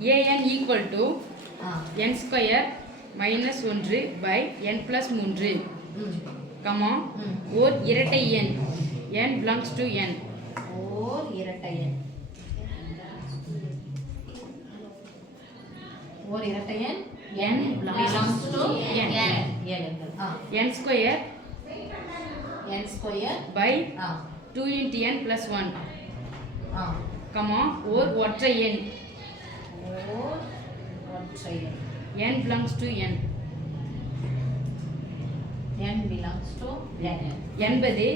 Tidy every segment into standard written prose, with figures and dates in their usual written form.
an equal to n square minus 1 by n plus 3 comma ஓர் இரட்டை எண் n belongs to n ஓர் இரட்டை எண் ஓர் இரட்டை எண் n belongs to n n square by 2 into n plus 1 comma ஓர் ஒற்றை எண் n belongs to n n belongs to n என்பது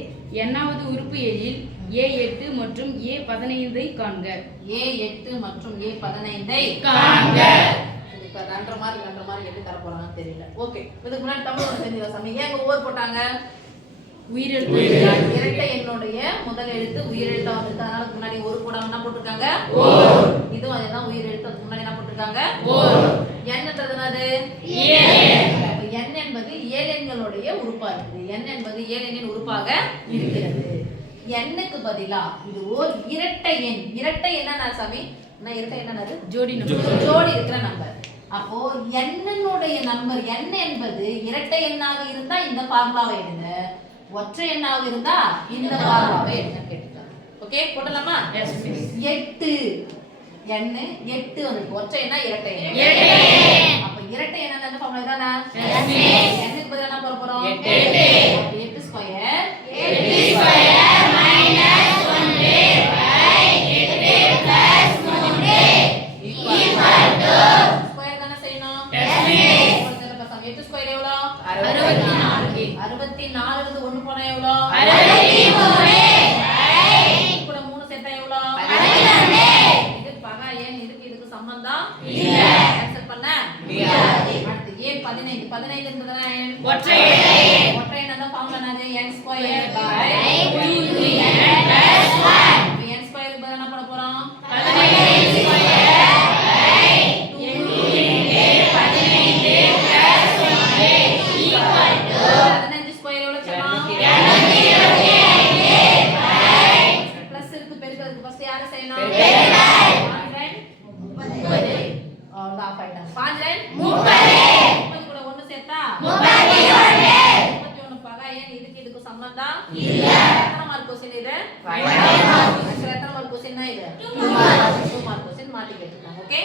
n-வது உறுப்பு எண்ணில் a8 மற்றும் a15 ஐ காண்க. a8 மற்றும் a15 ஐ காண்க. இப்ப ரெண்டரை மார்க் எப்படி தர போறாங்கன்னு தெரியல. ஓகே, இதுக்கு முன்னாடி தமிழ் செஞ்சு சாமி ஏங்க ஓவர் போட்டாங்க? உயிரெழுத்து இரட்டை எண்ணுடைய முதல் எழுத்து உயிரெழுத்தா வந்திருக்கு. அதனால முன்னாடி ஒரு போடாம என்ன போட்டுருக்காங்க? இதுவும் அதேதான் உயிரெழுத்து. அதுக்கு முன்னாடி என்ன போட்டுருக்காங்க? என்னன்றது என்னது? n என்பது ஏழெண்களுடைய உறுப்பா இருக்குது. n என்பது ஏழெண்ணின் உறுப்பாக இருக்கிறது. n-க்கு பதிலா இது ஒரு இரட்டை எண். இரட்டை என்னன்னா சாமி? என்ன இரட்டை என்னது? ஜோடி நம்பர். ஜோடி இருக்கிற நம்பர். அப்போ n-னுடைய நம்பர் n என்பது இரட்டை எண்ணாக இருந்தா இந்த ஃபார்முலாவை எடுங்க. ஒற்றை எண்ணாக இருந்தா இந்த ஃபார்முலாவை எடுங்க கேட்டுட்டாங்க. ஓகே, போடலாமா? Yes miss. 8 n 8 வந்து ஒற்றை எண்ணா இரட்டை எண். அப்ப இரட்டை எண்ணா அந்த ஃபார்முலா தானா? Yes miss. n-க்கு பதிலா என்ன போட போறோம்? 8. அப்ப 8 square minus 1 by 8 plus 3 equal to square தான செய்யணும்? Yes miss. 8 ஸ்கொயர் எவ்வளவு? 64. 64 இருந்து 1 போனா எவ்வளவு? 63. கூட 3 சேர்த்தா எவ்வளவு? 12. இது பகா எண். இதுக்கு சம்பந்தம் இல்ல. கேன்சல் பண்ண முடியாது. அடுத்து a15. 15 என்பது எண் ஒற்றை எண். ஒற்றை எண் அந்த ஃபார்முலா என்னது? n square by 2n plus 1. இப்போ n ஸ்கொயர் பதிலா என்ன பண்ண போறோம்? 15 square by 2n 15 plus 1 equal to 15 square எவ்வளவு சொன்னோம்? 225 by பிளஸ் இருக்கு பெருக்கிறதுக்கு ஃபர்ஸ்ட் யாரை செய்யணும்? பெருக்கல். 30. அவ்வளவுதான் ஆஃப் ஆயிட்டாங்க. 30 கூட 1 சேர்த்தா 31 பகா எண். இதுக்கு சம்பந்தம் இல்ல. எத்தனை மார்க் क्वेश्चन இது? 5 மார்க். எத்தனை மார்க் क्वेश्चन இது? 2 மார்க் क्वेश्चन மாத்தி கேட்டுட்டாங்க. ஓகே.